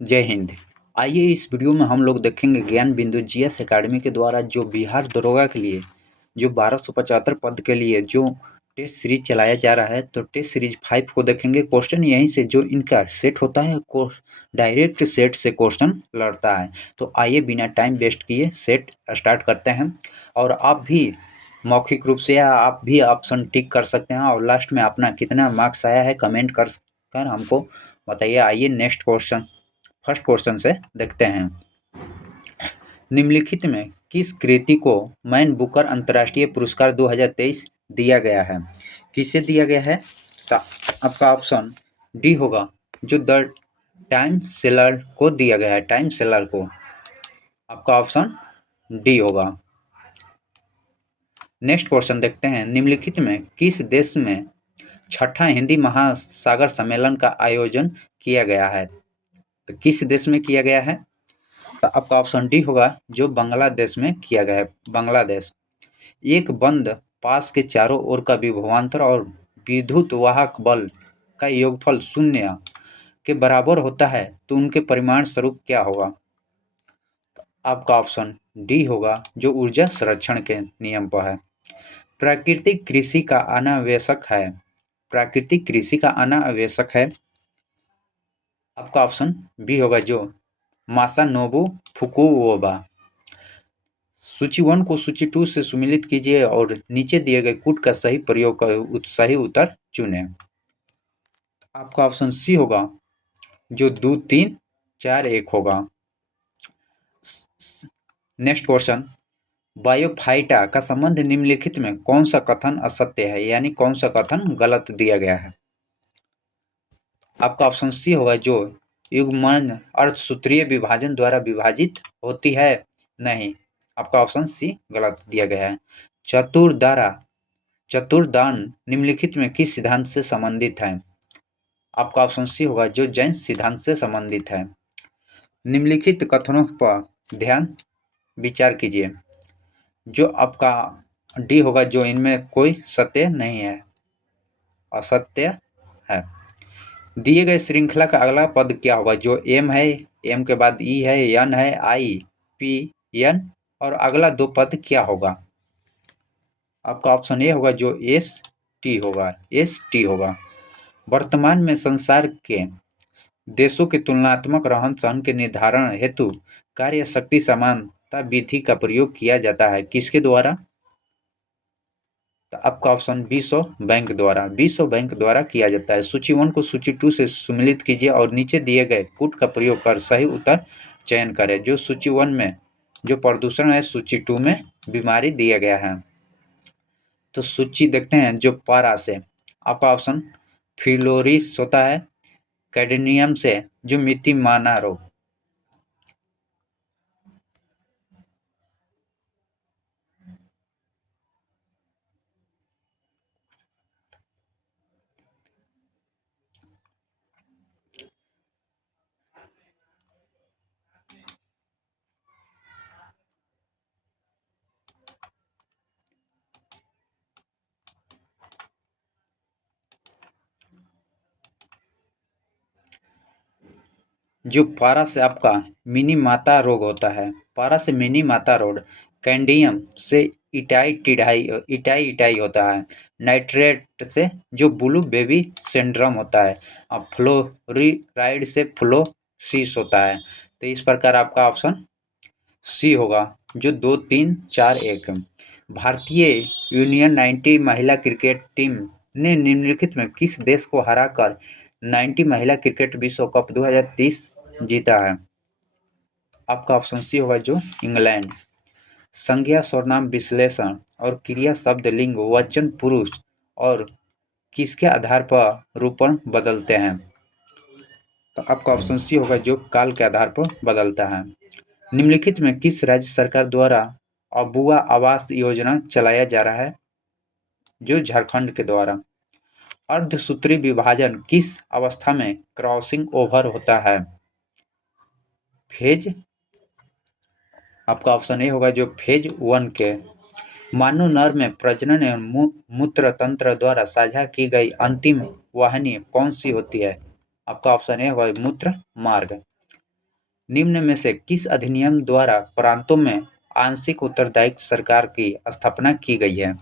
जय हिंद। आइए इस वीडियो में हम लोग देखेंगे ज्ञान बिंदु जीएस एकेडमी के द्वारा जो बिहार दरोगा के लिए जो 1275 पद के लिए जो टेस्ट सीरीज चलाया जा रहा है, तो टेस्ट सीरीज 5 को देखेंगे। क्वेश्चन यहीं से जो इनका सेट होता है, डायरेक्ट सेट से क्वेश्चन लड़ता है। तो आइए बिना टाइम वेस्ट किए सेट स्टार्ट करते हैं। और आप भी मौखिक रूप से या आप भी ऑप्शन टिक कर सकते हैं और लास्ट में अपना कितना मार्क्स आया है कमेंट कर हमको बताइए। आइए नेक्स्ट क्वेश्चन, फर्स्ट क्वेश्चन से देखते हैं। निम्नलिखित में किस कृति को मैन बुकर अंतर्राष्ट्रीय पुरस्कार 2023 दिया गया है? किसे दिया गया है? तो आपका ऑप्शन डी होगा, जो द टाइम सेलर को दिया गया है। टाइम सेलर को आपका ऑप्शन डी होगा। नेक्स्ट क्वेश्चन देखते हैं। निम्नलिखित में किस देश में छठा हिंदी महासागर सम्मेलन का आयोजन किया गया है? तो किस देश में किया गया है? तो आपका ऑप्शन डी होगा, जो बांग्लादेश में किया गया है। बांग्लादेश। एक बंद पास के चारों ओर का विभवांतर और विद्युत वाहक बल का योगफल शून्य के बराबर होता है, तो उनके परिमाण स्वरूप क्या होगा? तो आपका ऑप्शन डी होगा, जो ऊर्जा संरक्षण के नियम पर है। प्राकृतिक कृषि का अनावश्यक है। प्राकृतिक कृषि का अनावश्यक है। आपका ऑप्शन बी होगा, जो मासानोबु फुकुओबा। सूची 1 को सूची 2 से सुमेलित कीजिए और नीचे दिए गए कूट का सही प्रयोग कर सही उत्तर चुनें। आपका ऑप्शन सी होगा, जो 2 3 4 1 होगा। Next question. बायोफाइटा का संबंध निम्नलिखित में कौन सा कथन असत्य है, यानी कौन सा कथन गलत दिया गया है? आपका ऑप्शन सी होगा, जो युग्मन अर्धसूत्रीय विभाजन द्वारा विभाजित होती है। नहीं, आपका ऑप्शन सी गलत दिया गया है। चतुर्दान निम्नलिखित में किस सिद्धांत से संबंधित है? आपका ऑप्शन सी होगा, जो जैन सिद्धांत से संबंधित है। निम्नलिखित कथनों पर ध्यान विचार कीजिए। जो आपका डी होगा, जो इनमें कोई सत्य नहीं है, असत्य है। दिए गए श्रृंखला का अगला पद क्या होगा? जो एम है, एम के बाद ई है, एन है, आई, पी, एन, और अगला 2 पद क्या होगा? आपका ऑप्शन ए होगा, जो एस टी होगा। एस टी होगा। वर्तमान में संसार के देशों के तुलनात्मक रहन सहन के निर्धारण हेतु कार्य शक्ति समानता विधि का प्रयोग किया जाता है। किसके द्वारा? तो आपका ऑप्शन विश्व बैंक द्वारा। विश्व बैंक द्वारा किया जाता है। सूची 1 को सूची 2 से सुमेलित कीजिए और नीचे दिए गए कूट का प्रयोग कर सही उत्तर चयन करें। जो सूची 1 में जो प्रदूषण है, सूची 2 में बीमारी दिया गया है। तो सूची देखते हैं। जो पारा से आपका ऑप्शन फ्लोरिस होता है। कैडमियम से जो मिट्टी माना रोग। जो पारा से आपका मिनी माता रोग होता है, पारा से मिनी माता रोग। कैंडियम से इटाई होता है। नाइट्रेट से जो ब्लू बेबी सिंड्रोम होता है। और फ्लोरिडाइड से फ्लोसिस होता है। तो इस प्रकार आपका ऑप्शन सी होगा, जो 2 3 4 1। भारतीय यूनियन 90 महिला क्रिकेट टीम ने निम्नलिखित में किस देश को हराकर 90 महिला क्रिकेट विश्व कप 2030 जीता है? आपका ऑप्शन सी होगा, जो इंग्लैंड। संज्ञा सर्वनाम विश्लेषण और क्रिया शब्द लिंग वचन पुरुष और किसके आधार पर रूपण बदलते हैं? तो आपका ऑप्शन सी होगा, जो काल के आधार पर बदलता है। निम्नलिखित में किस राज्य सरकार द्वारा अबुआ आवास योजना चलाया जा रहा है? जो झारखंड के द्वारा। अर्धसूत्री विभाजन किस अवस्था में क्रॉसिंग ओवर होता है? फेज। आपका ऑप्शन ए होगा, जो फेज 1 के। मानव नर में प्रजनन एवं मूत्र तंत्र द्वारा साझा की गई अंतिम वाहिनी कौन सी होती है? आपका ऑप्शन ए होगा, मूत्र मार्ग। निम्न में से किस अधिनियम द्वारा प्रांतों में आंशिक उत्तरदायित्व सरकार की स्थापना की गई है?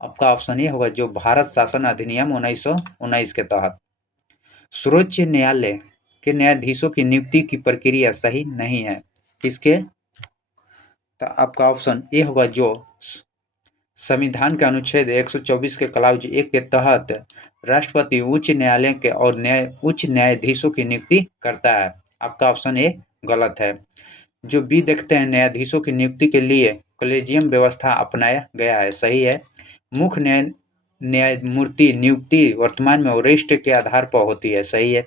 आपका ऑप्शन ए होगा जो भारत शासन अधिनियम 1919 के तहत। सर्वोच्च न्यायालय के न्यायाधीशों की नियुक्ति की प्रक्रिया सही नहीं है, किसके? तो आपका ऑप्शन ए होगा जो संविधान के अनुच्छेद 124 के क्लाउज 1 के तहत राष्ट्रपति उच्च न्यायालय के और उच्च न्यायाधीशों की नियुक्ति करता है। आपका ऑप्शन ए गलत है। जो बी देखते हैं, न्यायाधीशों की नियुक्ति के लिए कॉलेजियम व्यवस्था अपनाया गया है, सही है। मुख्य न्यायमूर्ति नियुक्ति वर्तमान में वरिष्ठ के आधार पर होती है, सही है।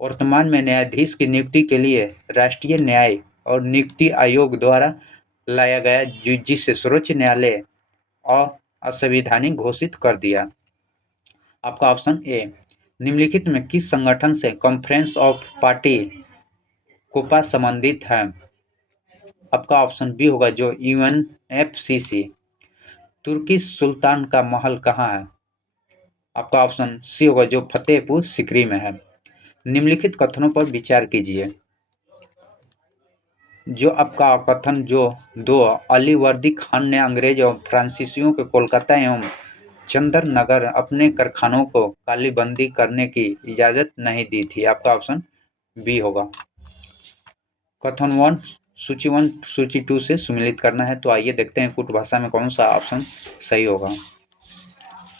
वर्तमान में न्यायाधीश की नियुक्ति के लिए राष्ट्रीय न्याय और नियुक्ति आयोग द्वारा लाया गया, जिसे सर्वोच्च न्यायालय और असंवैधानिक घोषित कर दिया। आपका ऑप्शन ए, निम्नलिखित में किस संगठन से कॉन्फ्रेंस ऑफ पार्टी कोपा संबंधित है? आपका ऑप्शन बी होगा जो यूएनएफसीसी। तुर्की सुल्तान का महल कहाँ है? आपका ऑप्शन सी होगा जो फतेहपुर सिकरी में है। निम्नलिखित कथनों पर विचार कीजिए। जो आपका कथन जो दो अलीवर्दी खान ने अंग्रेज और फ्रांसीसियों के कोलकाता एवं चंदर नगर अपने कारखानों को कालीबंदी करने की इजाजत नहीं दी थी। आपका ऑप्शन बी होगा। कथन 1 सूची 1 सूची 2 से सुमेलित करना है, तो आइए देखते हैं कुट भाषा में कौन सा ऑप्शन सही होगा।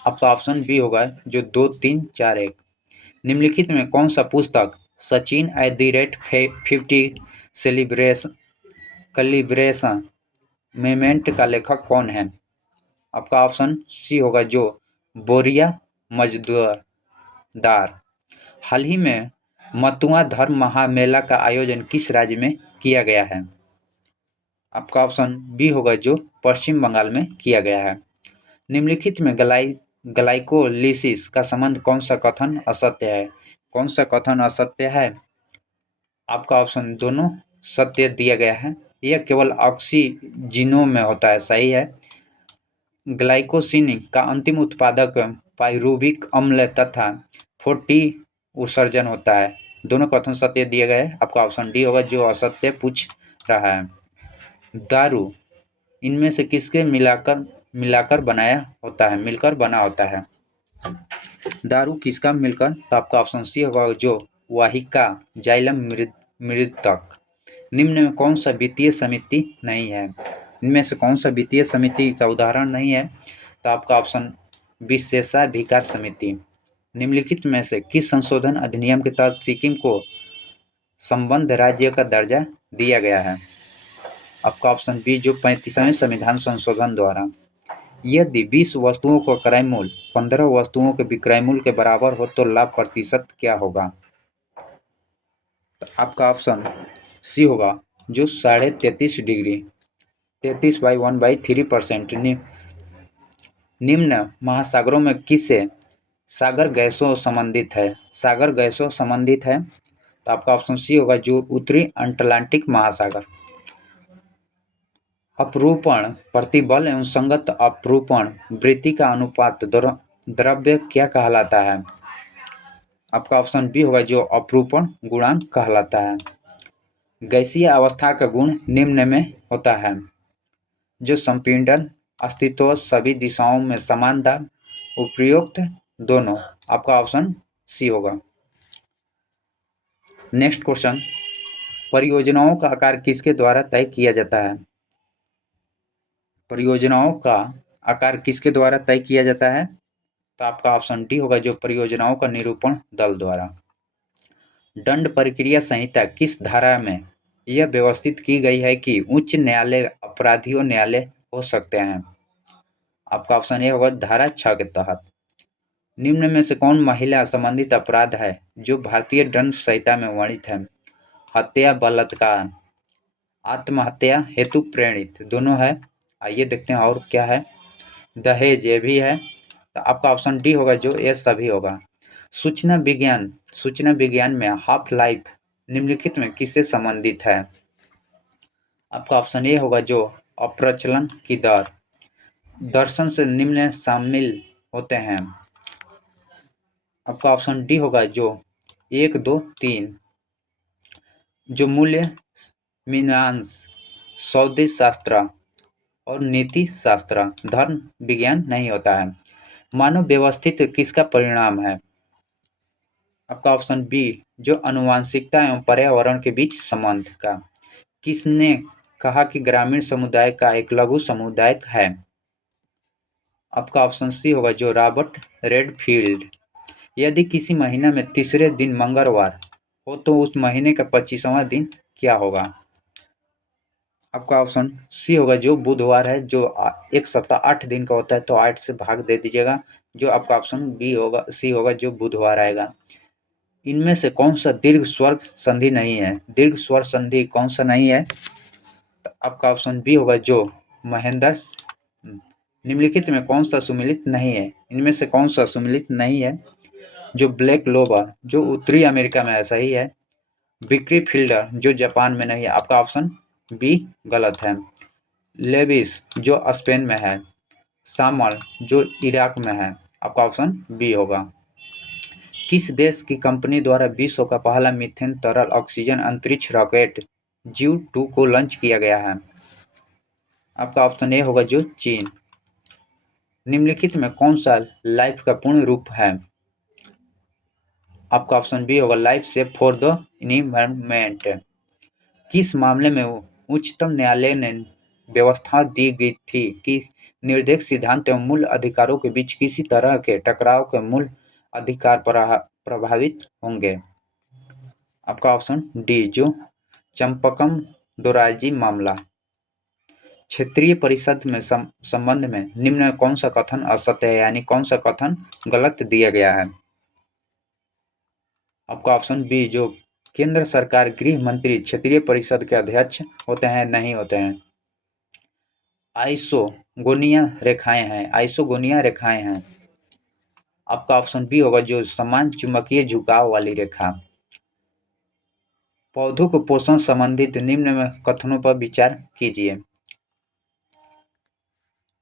आपका ऑप्शन बी होगा जो 2 3 4 1। निम्नलिखित में कौन सा पुस्तक सचिन @50 कैलिब्रेशन मेमेंट का लेखक कौन है? आपका ऑप्शन सी होगा जो बोरिया मजदूरदार। हाल ही में मतुआ धर्म महामेला का आयोजन किस राज्य में किया गया है? आपका ऑप्शन बी होगा जो पश्चिम बंगाल में किया गया है। निम्नलिखित में ग्लाइकोलिसिस का संबंध कौन सा कथन असत्य है? कौन सा कथन असत्य है? आपका ऑप्शन दोनों सत्य दिया गया है। यह केवल ऑक्सीजनों में होता है, सही है। ग्लाइकोसिन का अंतिम उत्पादक पाइरुविक अम्ल तथा फोर्टी उत्सर्जन होता है। दोनों कथन सत्य दिए गए। आपका ऑप्शन डी होगा जो असत्य पूछ रहा है। दारू इनमें से किसके मिलाकर बनाया होता है, मिलकर बना होता है? दारू किसका मिलकर? तो आपका ऑप्शन सी होगा जो वाहिका जाइलम मृतक। निम्न में कौन सा वित्तीय समिति नहीं है? इनमें से कौन सा वित्तीय समिति का उदाहरण नहीं है? तो आपका ऑप्शन विशेषाधिकार समिति। निम्नलिखित में से किस संशोधन अधिनियम के तहत सिक्किम को संबद्ध राज्य का दर्जा दिया गया है? आपका ऑप्शन बी जो 35वें संविधान संशोधन द्वारा। यदि 20 वस्तुओं का क्रय मूल्य 15 वस्तुओं के विक्रय मूल्य के बराबर हो तो लाभ प्रतिशत क्या होगा? तो आपका ऑप्शन सी होगा जो 33.5 डिग्री 33/1/3%। निम्न महासागरों में किससे सागर गैसों संबंधित है? सागर गैसों संबंधित है, तो आपका ऑप्शन सी होगा जो उत्तरी अटलांटिक महासागर। अपरूपण प्रतिबल एवं संगत अपरूपण वृत्ति का अनुपात द्रव्य क्या कहलाता है? आपका ऑप्शन बी होगा जो अपरूपण गुणांक कहलाता है। गैसीय अवस्था का गुण निम्न में होता है जो संपीड़न अस्तित्व सभी दिशाओं में समान दाब उपयुक्त दोनों। आपका ऑप्शन सी होगा। नेक्स्ट क्वेश्चन, परियोजनाओं का आकार किसके द्वारा तय किया जाता है? परियोजनाओं का आकार किसके द्वारा तय किया जाता है? तो आपका ऑप्शन डी होगा जो परियोजनाओं का निरूपण दल द्वारा। दंड प्रक्रिया संहिता किस धारा में यह व्यवस्थित की गई है कि उच्च न्यायालय अपराधियों न्यायालय हो सकते हैं? आपका ऑप्शन ए होगा धारा 6 के तहत। निम्न में से कौन महिला संबंधित अपराध है जो भारतीय दंड संहिता में वर्णित है? हत्या, बलात्कार, आत्महत्या हेतु प्रेरित, दोनों है। आइए देखते हैं और क्या है। दहेज ये भी है, तो आपका ऑप्शन डी होगा जो ये सभी होगा। सूचना विज्ञान में हाफ लाइफ निम्नलिखित में किससे संबंधित है? आपका ऑप्शन ए होगा जो अप्रचलन की दर। दर्शन से निम्न शामिल होते हैं। आपका ऑप्शन डी होगा जो 1 2 3। जो मूल्य मीमांस, सौदे शास्त्र और नीति शास्त्र, धर्म विज्ञान नहीं होता है। मानव व्यवस्थित किसका परिणाम है? आपका ऑप्शन बी, जो आनुवंशिकता एवं पर्यावरण के बीच संबंध का। किसने कहा कि ग्रामीण समुदाय का एक लघु समुदाय है? आपका ऑप्शन सी होगा, जो रॉबर्ट रेडफील्ड। यदि किसी महीने में तीसरे दिन मंगलवार हो तो उस महीने का 25वां दिन क्या होगा? आपका ऑप्शन सी होगा, जो बुधवार है। जो एक सप्ताह 8 दिन का होता है तो 8 से भाग दे दीजिएगा। जो आपका ऑप्शन बी होगा, सी होगा, जो बुधवार आएगा। इनमें से कौन सा दीर्घ स्वर संधि नहीं है? दीर्घ स्वर संधि कौन सा नहीं है? तो आपका ऑप्शन बी होगा, जो महेंद्र। निम्नलिखित में कौन सा सुमिलित नहीं है? इनमें से कौन सा सुमिलित नहीं है? जो ब्लैक लोबर, जो उत्तरी अमेरिका में ऐसा ही है। बिक्री फील्डर, जो जापान में नहीं है। आपका ऑप्शन बी गलत है। लेविस, जो स्पेन में है। सामल, जो इराक में है। आपका ऑप्शन बी होगा। किस देश की कंपनी द्वारा विश्व का पहला मीथेन तरल ऑक्सीजन अंतरिक्ष रॉकेट JUICE-2 को लॉन्च किया गया है? आपका ऑप्शन ए होगा, जो चीन। निम्नलिखित में कौन सा लाइफ का पूर्ण रूप है? आपका ऑप्शन बी होगा, life save for the environment. किस मामले में उच्चतम न्यायालय ने व्यवस्था दी गई थी कि निर्देश सिद्धांत एवं मूल अधिकारों के बीच किसी तरह के टकराव के मूल अधिकार प्रभावित होंगे? आपका ऑप्शन डी, जो चंपकम दोराजी मामला। क्षेत्रीय परिषद में संबंध में निम्न में कौन सा कथन असत्य है, यानी कौन सा कथन गलत दिया गया है? आपका ऑप्शन बी, जो केंद्र सरकार गृह मंत्री क्षेत्रीय परिषद के अध्यक्ष होते हैं, नहीं होते हैं। आइसोगोनिया रेखाएं हैं, आइसोगोनिया रेखाएं हैं। आपका ऑप्शन बी होगा, जो समान चुंबकीय झुकाव वाली रेखा। पौधों को पोषण संबंधित निम्न में कथनों पर विचार कीजिए।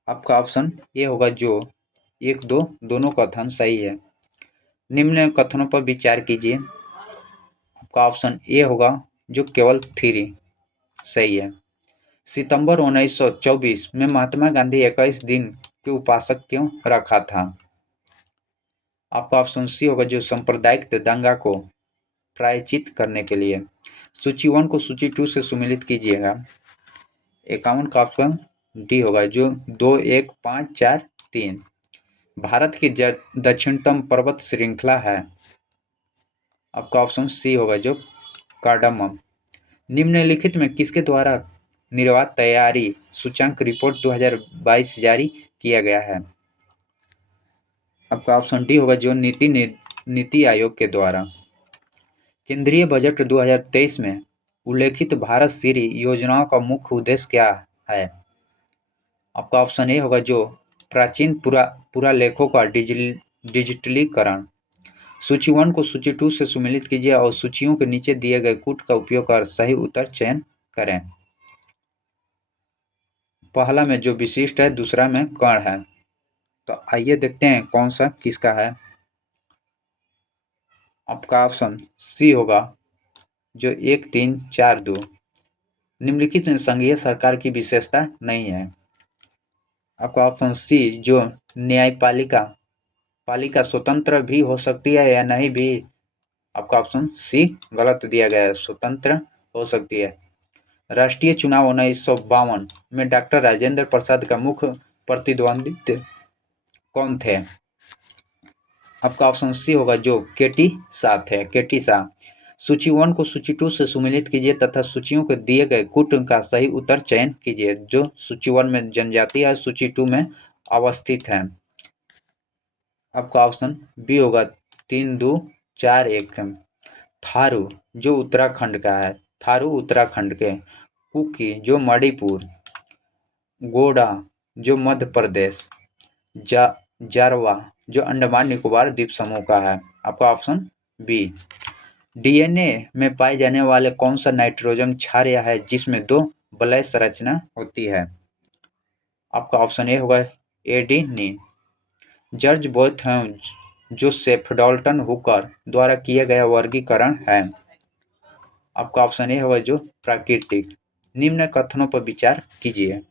आपका ऑप्शन ये होगा, जो 1, 2 दोनों कथन सही है। निम्न कथनों पर विचार कीजिए। आपका ऑप्शन ए होगा, जो केवल 3 सही है। सितंबर 1924 में महात्मा गांधी 21 दिन के उपासक क्यों रखा था? आपका ऑप्शन सी होगा, जो सांप्रदायिक दंगा को प्रायश्चित करने के लिए। सूची 1 को सूची 2 से सुमिलित कीजिएगा। 51 का ऑप्शन डी होगा, जो 2, 1, 5, 4, 3 भारत की दक्षिणतम पर्वत श्रृंखला है। आपका ऑप्शन सी होगा, जो कार्डामम। निम्नलिखित में किसके द्वारा निर्वात तैयारी सूचांक रिपोर्ट 2022 जारी किया गया है? आपका ऑप्शन डी होगा, जो नीति आयोग के द्वारा। केंद्रीय बजट 2023 में उल्लेखित भारत श्री योजनाओं का मुख्य उद्देश्य क्या है? आपका ऑप्शन ए होगा, जो प्राचीन पुरालेखों का डिजिटलीकरण। सूची 1 को सूची 2 से सुमिलित कीजिए और सूचियों के नीचे दिए गए कूट का उपयोग कर सही उत्तर चयन करें। पहला में जो विशिष्ट है, दूसरा में कण है। तो आइए देखते हैं कौन सा किसका है। आपका ऑप्शन सी होगा, जो 1, 3, 4, 2 निम्नलिखित में संघीय सरकार की विशेषता नहीं है। आपका ऑप्शन सी, जो न्यायपालिका पालिका स्वतंत्र भी हो सकती है या नहीं भी। आपका ऑप्शन सी गलत दिया गया है, स्वतंत्र हो सकती है। राष्ट्रीय चुनाव 1952 में डॉक्टर राजेंद्र प्रसाद का मुख्य प्रतिद्वंदी कौन थे? आपका ऑप्शन सी होगा, जो केटी शाह थे, केटी शाह। सूची 1 को सूची 2 से सुमिलित कीजिए तथा सूचियों के दिए गए कूट का सही उत्तर चयन कीजिए। जो सूची 1 में जनजाति है, सूची 2 में अवस्थित है। आपका ऑप्शन बी होगा, 3, 2, 4, 1 थारू, जो उत्तराखंड का है, थारू उत्तराखंड के। कुकी, जो मणिपुर। गोंडा, जो मध्य प्रदेश। जारवा, जो अंडमान निकोबार द्वीप समूह का है। आपका ऑप्शन बी। डीएनए में पाए जाने वाले कौन सा नाइट्रोजन क्षार है जिसमें 2 वलय संरचना होती है? आपका ऑप्शन ए होगा, एडेनिन। जॉर्ज बोथेम्स, जो सेफ डाल्टन हुकर द्वारा किया गया वर्गीकरण है। आपका ऑप्शन ए होगा जो प्राकृतिक। निम्न कथनों पर विचार कीजिए।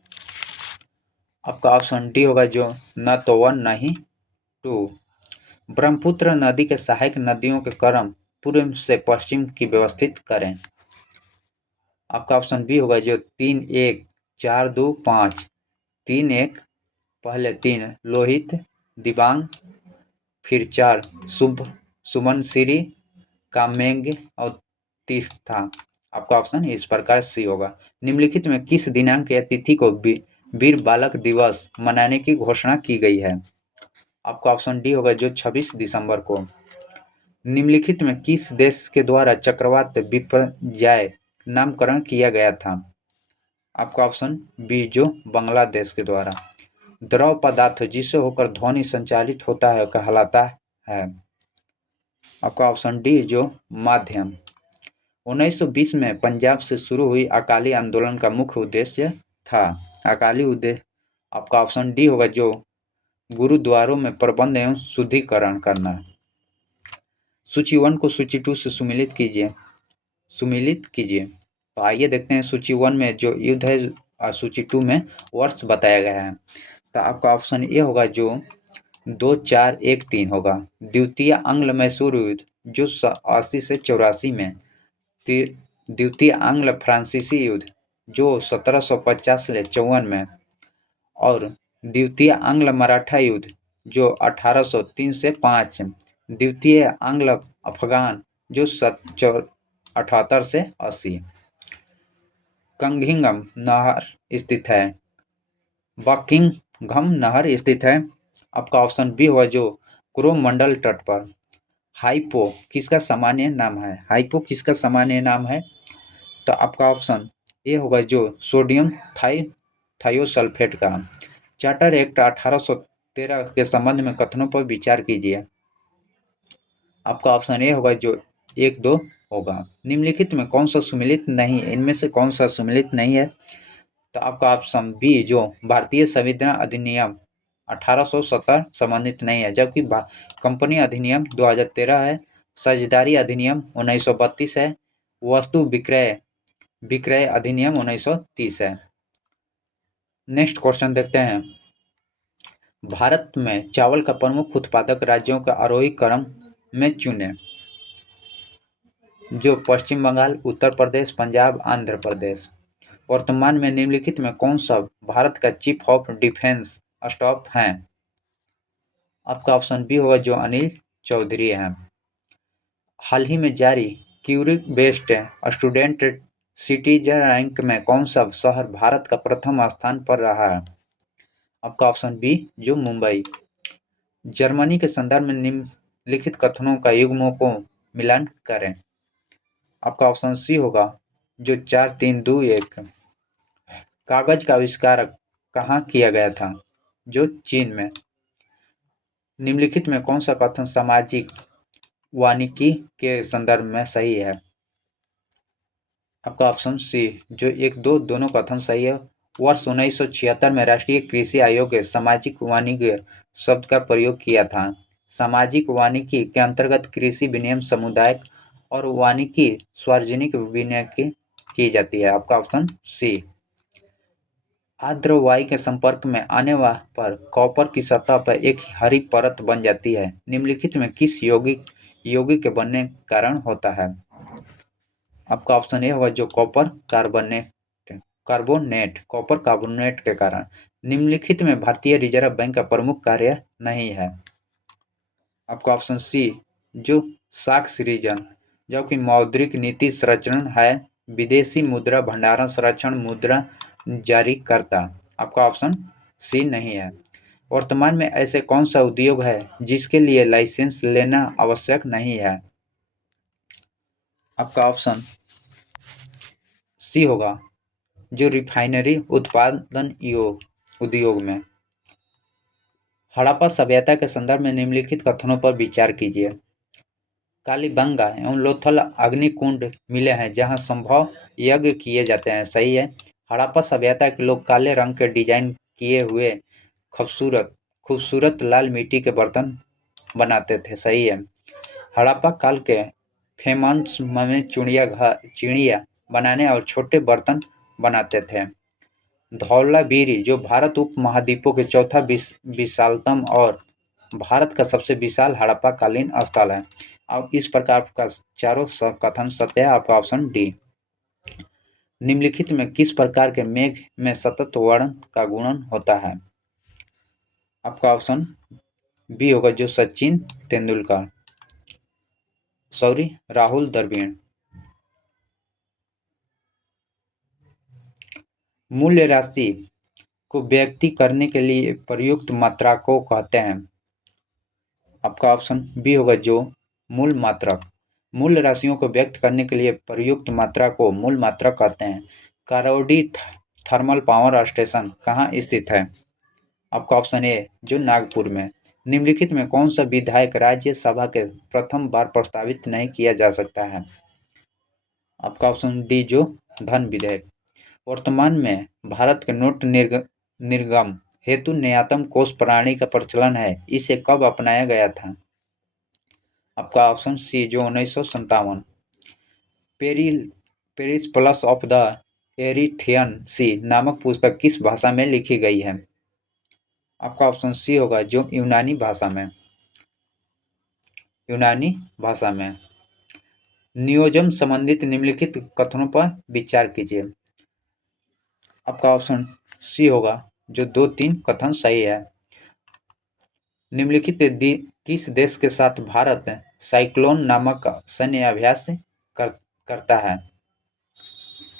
आपका ऑप्शन डी होगा जो न तो वन न ही टू। ब्रह्मपुत्र नदी के सहायक नदियों के क्रम पूर्व से पश्चिम की व्यवस्थित करें। आपका ऑप्शन बी होगा जो 3-1 4-2-5। 3-1 पहले 3 लोहित दिबांग, फिर 4 शुभ सुमनसिरी कामेंग और तीस्था। आपका ऑप्शन इस प्रकार सी होगा। निम्नलिखित में किस दिनांक या तिथि को वीर बालक दिवस मनाने की घोषणा की गई है। आपका ऑप्शन डी होगा जो 26 दिसंबर को। निम्नलिखित में किस देश के द्वारा चक्रवात विपर्यय नामकरण किया गया था। आपका ऑप्शन बी जो बांग्लादेश के द्वारा। द्रव पदार्थ जिससे होकर ध्वनि संचालित होता है कहलाता है। आपका ऑप्शन डी जो माध्यम। 1920 में पंजाब से शुरू हुई अकाली आंदोलन का मुख्य उद्देश्य था। अकाली उद्देश्य आपका ऑप्शन डी होगा जो गुरुद्वारों में प्रबंध एवं शुद्धिकरण करना। सूची 1 को सूची 2 से सुमिलित कीजिए। तो आइए देखते हैं सूची 1 में जो युद्ध है और सूची 2 में वर्ष बताया गया है। तो आपका ऑप्शन ए होगा जो 2-4-1-3 होगा। द्वितीय आंग्ल मैसूर युद्ध जो 80 से 84 में। द्वितीय आंग्ल फ्रांसीसी युद्ध जो 1750 से 54 में। और द्वितीय आंग्ल मराठा युद्ध जो 1803 से 5। द्वितीय आंग्ल अफगान जो 78 से 80। कंघिंगम नहर स्थित है। बकिंघम नहर स्थित है। आपका ऑप्शन बी होगा जो कोरोमंडल तट पर। हाइपो किसका सामान्य नाम है। हाइपो किसका सामान्य नाम है। तो आपका ऑप्शन ए होगा जो सोडियम थायोसल्फेट का। चार्टर एक्ट 1813 के संबंध में कथनों पर विचार कीजिए। आपका ऑप्शन ए होगा जो 1-2 होगा। निम्नलिखित में कौन सा सुमिलित नहीं है, इनमें से कौन सा सुमिलित नहीं है। तो आपका ऑप्शन बी जो भारतीय संविधान अधिनियम 1870 संबंधित नहीं है, जबकि कंपनी अधिनियम 2013 है। साझेदारी अधिनियम 1932 है। वस्तु विक्रय अधिनियम 1930 है। नेक्स्ट क्वेश्चन देखते हैं। भारत में चावल का प्रमुख उत्पादक राज्यों का आरोही क्रम में चुनें। जो पश्चिम बंगाल, उत्तर प्रदेश, पंजाब, आंध्र प्रदेश। वर्तमान में निम्नलिखित में कौन सा भारत का चीफ ऑफ डिफेंस स्टाफ है। आपका ऑप्शन बी होगा जो अनिल चौधरी है। हाल ही में जारी क्यूरिक बेस्ड स्टूडेंट सिटीजन रैंक में कौन सा शहर भारत का प्रथम स्थान पर रहा है। आपका ऑप्शन बी जो मुंबई। जर्मनी के संदर्भ में निम्नलिखित कथनों का युग्मों को मिलान करें। आपका ऑप्शन सी होगा जो 4-3-2-1। कागज का आविष्कार कहाँ किया गया था। जो चीन में। निम्नलिखित में कौन सा कथन सामाजिक वानिकी के संदर्भ में सही है। आपका ऑप्शन सी जो 1-2 दोनों कथन सही है। वर्ष 1976 में राष्ट्रीय कृषि आयोग ने सामाजिक वानिकी शब्द का प्रयोग किया था। सामाजिक वानिकी के अंतर्गत कृषि विनियम सामुदायिक और वानिकी सार्वजनिक विनियम की जाती है। आपका ऑप्शन सी। आर्द्र वायु के संपर्क में आने पर कॉपर की सतह पर एक हरी परत बन जाती है। निम्नलिखित में किस यौगिक के बनने के कारण होता है। आपका ऑप्शन ए होगा जो कॉपर कार्बोनेट के कारण। निम्नलिखित में भारतीय रिजर्व बैंक का प्रमुख कार्य नहीं है। आपका ऑप्शन सी जो साख सृजन, जबकि मौद्रिक नीति संरक्षण है विदेशी मुद्रा भंडारण संरक्षण मुद्रा जारी करता। आपका ऑप्शन सी नहीं है। वर्तमान में ऐसे कौन सा उद्योग है जिसके लिए लाइसेंस लेना आवश्यक नहीं है। आपका ऑप्शन सी होगा जो रिफाइनरी उत्पादन उद्योग में। हड़प्पा सभ्यता के संदर्भ में निम्नलिखित कथनों पर विचार कीजिए। कालीबंगा एवं लोथल अग्निकुंड मिले हैं जहां संभव यज्ञ किए जाते हैं। सही है। हड़प्पा सभ्यता के लोग काले रंग के डिजाइन किए हुए खूबसूरत लाल मिट्टी के बर्तन बनाते थे। सही है। हड़प्पा काल के फेमस में चिड़िया बनाने और छोटे बर्तन बनाते थे। धौलावीरी जो भारत उपमहाद्वीपों के चौथा विशालतम और भारत का सबसे विशाल हड़प्पा कालीन स्थल है। अब इस प्रकार का चारों कथन सत्य है। आपका ऑप्शन डी। निम्नलिखित में किस प्रकार के मेघ में सतत वर्ण का गुणन होता है? आपका ऑप्शन बी होगा, जो सचिन तेंदुलकर, सॉरी राहुल द्रविड़। मूल्य राशि को व्यक्त करने के लिए प्रयुक्त मात्रा को कहते हैं? आपका ऑप्शन बी होगा, जो मूल मात्रक। मूल राशियों को व्यक्त करने के लिए प्रयुक्त मात्रा को मूल मात्रक कहते हैं। करौली थर्मल पावर स्टेशन कहाँ स्थित है? आपका ऑप्शन ए, जो नागपुर में। निम्नलिखित में कौन सा विधायक राज्यसभा के प्रथम बार प्रस्तावित नहीं किया जा सकता है? आपका ऑप्शन डी, जो धन विधेयक। वर्तमान में भारत के नोट निर्गम हेतु न्यूनतम कोष प्रणाली का प्रचलन है, इसे कब अपनाया गया था? आपका ऑप्शन सी, जो 1957। Periplus of the Erythraean Sea नामक पुस्तक किस भाषा में लिखी गई है? आपका ऑप्शन सी होगा, जो यूनानी भाषा में। नियोजन संबंधित निम्नलिखित कथनों पर विचार कीजिए। आपका ऑप्शन सी होगा, जो 2-3 कथन सही है। निम्नलिखित किस देश के साथ भारत साइक्लोन नामक सैन्य अभ्यास करता है?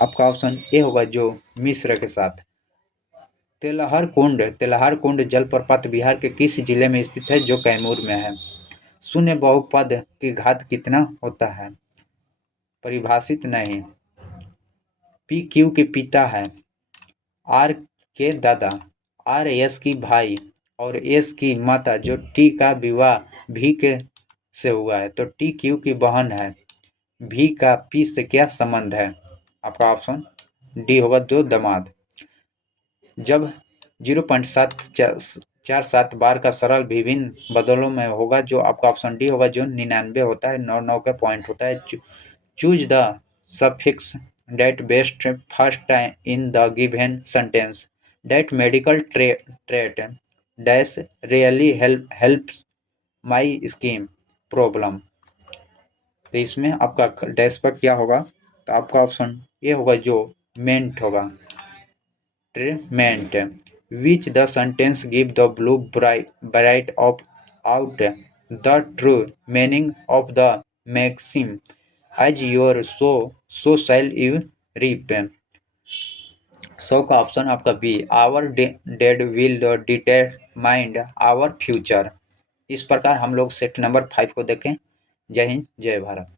आपका ऑप्शन ए होगा, जो मिस्र के साथ। तेलहर कुंड जलप्रपात बिहार के किस जिले में स्थित है, जो कैमूर में है? शून्य बहुपद की घात कितना होता है? परिभाषित नहीं। पी क्यू के पिता है, आर के दादा, आर एस की भाई और एस की माता, जो टी का विवाह भी के से हुआ है, तो टी क्यू की बहन है। भी का पी से क्या संबंध है? आपका ऑप्शन डी होगा, जो दामाद। जब 0.747 बार का सरल विभिन्न बदलों में होगा, जो आपका ऑप्शन डी होगा, जो 99 होता है, 9 का पॉइंट होता है। Choose the suffix that best first in the given sentence that medical trait dash really helps my skin problem। तो इसमें आपका डैश पर क्या होगा? तो आपका ऑप्शन ए होगा, जो मेंट होगा, treatment. Which the sentence give the blue bright of out the true meaning of the maxim as your sow shall you reap. 100 का ऑप्शन आपका B, our deed will determined our future. इस प्रकार हम लोग सेट नंबर 5 को देखें। जय हिंद, जय भारत।